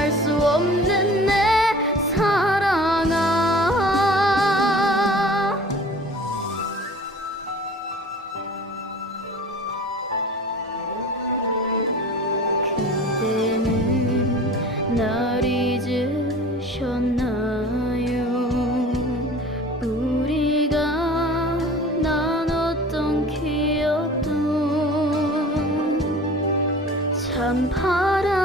알 수 없는 내 사랑아. 그대는 날 잊으셨나요? 우리가 나눴던 기억도 참 바람